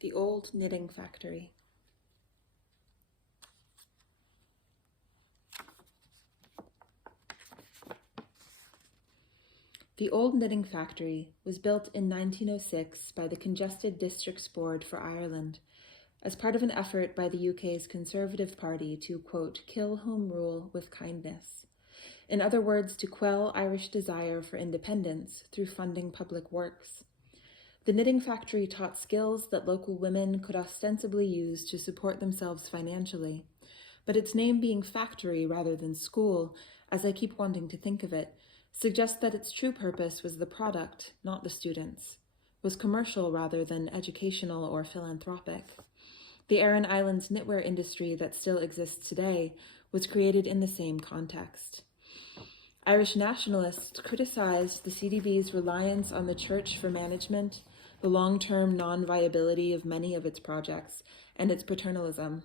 The Old Knitting Factory. The Old Knitting Factory was built in 1906 by the Congested Districts Board for Ireland as part of an effort by the UK's Conservative Party to, quote, kill Home Rule with kindness. In other words, to quell Irish desire for independence through funding public works. The knitting factory taught skills that local women could ostensibly use to support themselves financially, but its name being factory rather than school, as I keep wanting to think of it, suggests that its true purpose was the product, not the students, was commercial rather than educational or philanthropic. The Aran Islands knitwear industry that still exists today was created in the same context. Irish nationalists criticized the CDB's reliance on the church for management, the long-term non-viability of many of its projects, and its paternalism.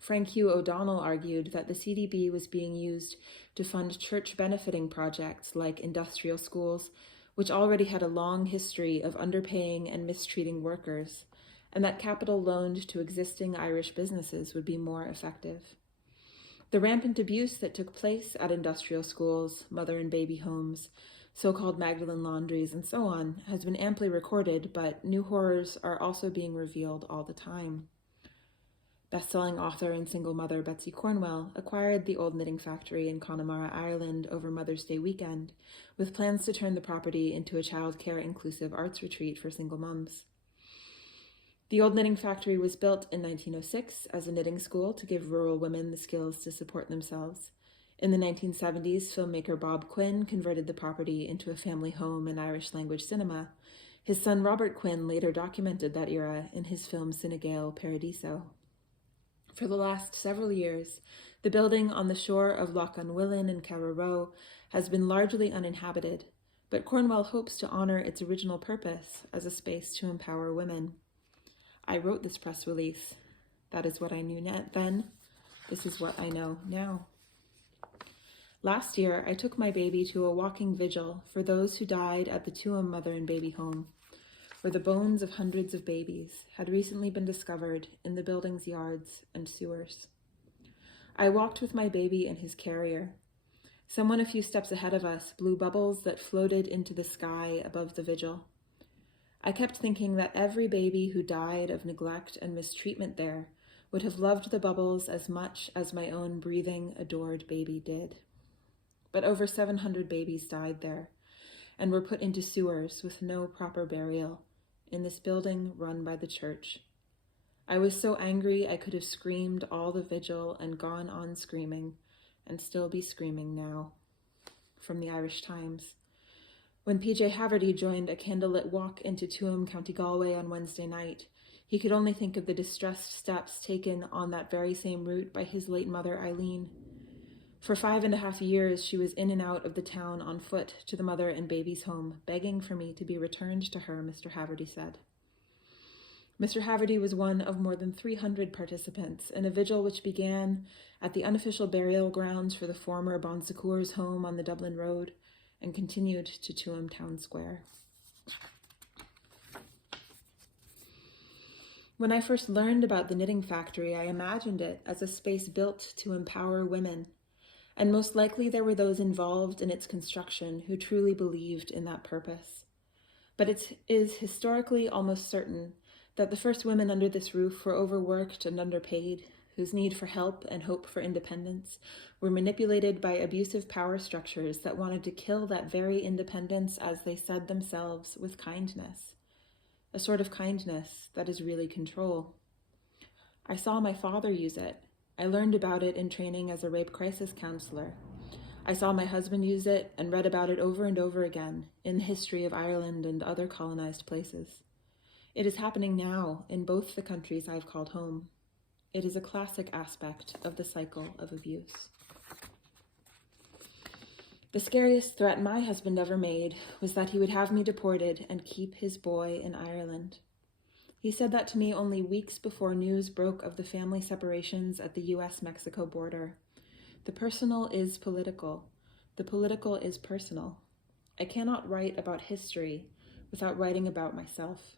Frank Hugh O'Donnell argued that the CDB was being used to fund church-benefiting projects like industrial schools, which already had a long history of underpaying and mistreating workers, and that capital loaned to existing Irish businesses would be more effective. The rampant abuse that took place at industrial schools, mother and baby homes, so-called Magdalene laundries, and so on, has been amply recorded, but new horrors are also being revealed all the time. Best-selling author and single mother Betsy Cornwell acquired the Old Knitting Factory in Connemara, Ireland over Mother's Day weekend, with plans to turn the property into a childcare-inclusive arts retreat for single mums. The Old Knitting Factory was built in 1906 as a knitting school to give rural women the skills to support themselves. In the 1970s, filmmaker Bob Quinn converted the property into a family home and Irish-language cinema. His son Robert Quinn later documented that era in his film Sine Gael Paradiso. For the last several years, the building on the shore of Loch Anwillan in Carraroe has been largely uninhabited, but Cornwell hopes to honor its original purpose as a space to empower women. I wrote this press release. That is what I knew then. This is what I know now. Last year, I took my baby to a walking vigil for those who died at the Tuam Mother and Baby Home, where the bones of hundreds of babies had recently been discovered in the building's yards and sewers. I walked with my baby in his carrier. Someone a few steps ahead of us blew bubbles that floated into the sky above the vigil. I kept thinking that every baby who died of neglect and mistreatment there would have loved the bubbles as much as my own breathing, adored baby did. But over 700 babies died there and were put into sewers with no proper burial in this building run by the church. I was so angry I could have screamed all the vigil and gone on screaming and still be screaming now. From the Irish Times. When PJ Haverty joined a candlelit walk into Tuam, County Galway on Wednesday night, he could only think of the distressed steps taken on that very same route by his late mother, Eileen. For 5.5 years, she was in and out of the town on foot to the mother and baby's home, begging for me to be returned to her, Mr. Haverty said. Mr. Haverty was one of more than 300 participants in a vigil which began at the unofficial burial grounds for the former Bon Secours home on the Dublin Road and continued to Tuam Town Square. When I first learned about the knitting factory, I imagined it as a space built to empower women, and most likely there were those involved in its construction who truly believed in that purpose. But it is historically almost certain that the first women under this roof were overworked and underpaid, whose need for help and hope for independence were manipulated by abusive power structures that wanted to kill that very independence, as they said themselves, with kindness. A sort of kindness that is really control. I saw my father use it. I learned about it in training as a rape crisis counselor. I saw my husband use it and read about it over and over again in the history of Ireland and other colonized places. It is happening now in both the countries I've called home. It is a classic aspect of the cycle of abuse. The scariest threat my husband ever made was that he would have me deported and keep his boy in Ireland. He said that to me only weeks before news broke of the family separations at the US-Mexico border. The personal is political. The political is personal. I cannot write about history without writing about myself.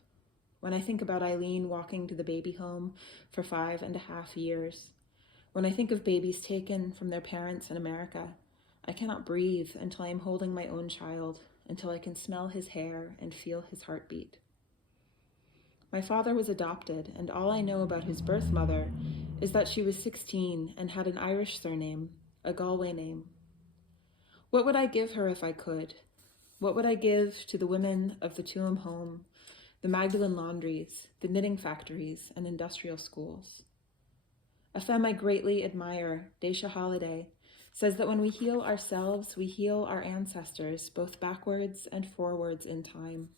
when I think about Eileen walking to the baby home for 5.5 years, when I think of babies taken from their parents in America, I cannot breathe until I am holding my own child, until I can smell his hair and feel his heartbeat. My father was adopted, and all I know about his birth mother is that she was 16 and had an Irish surname, a Galway name. What would I give her if I could? What would I give to the women of the Tuam home, the Magdalen laundries, the knitting factories, and industrial schools? A femme I greatly admire, Daisha Holiday, says that when we heal ourselves, we heal our ancestors, both backwards and forwards in time.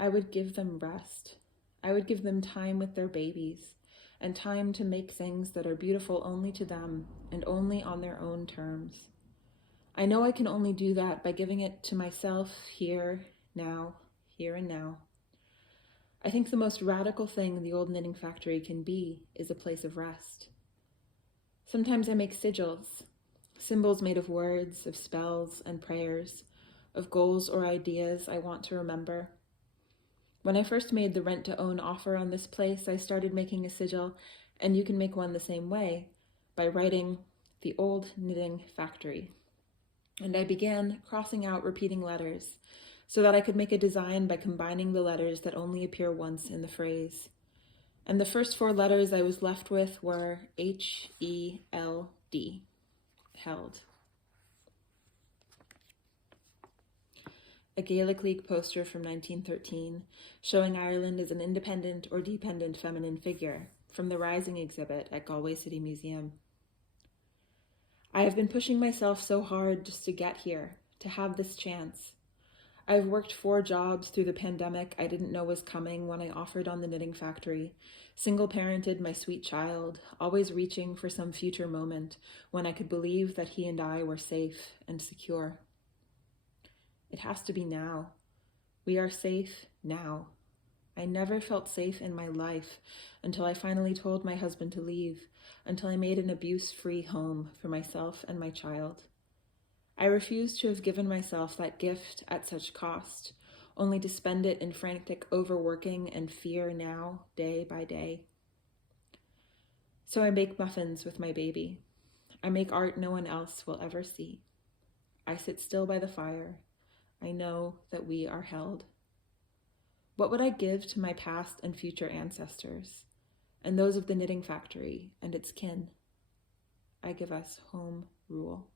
I would give them rest. I would give them time with their babies, and time to make things that are beautiful only to them and only on their own terms. I know I can only do that by giving it to myself here, now, here and now. I think the most radical thing the old knitting factory can be is a place of rest. Sometimes I make sigils, symbols made of words, of spells and prayers, of goals or ideas I want to remember. When I first made the rent-to-own offer on this place, I started making a sigil, and you can make one the same way, by writing the old knitting factory. And I began crossing out repeating letters, so that I could make a design by combining the letters that only appear once in the phrase. And the first 4 letters I was left with were H-E-L-D, held. A Gaelic League poster from 1913, showing Ireland as an independent or dependent feminine figure, from the Rising exhibit at Galway City Museum. I have been pushing myself so hard just to get here, to have this chance. I've worked 4 jobs through the pandemic I didn't know was coming when I offered on the knitting factory, single-parented my sweet child, always reaching for some future moment when I could believe that he and I were safe and secure. It has to be now. We are safe now. I never felt safe in my life until I finally told my husband to leave, until I made an abuse-free home for myself and my child. I refused to have given myself that gift at such cost, only to spend it in frantic overworking and fear now, day by day. So I make muffins with my baby. I make art no one else will ever see. I sit still by the fire. I know that we are held. What would I give to my past and future ancestors, and those of the knitting factory and its kin? I give us home rule.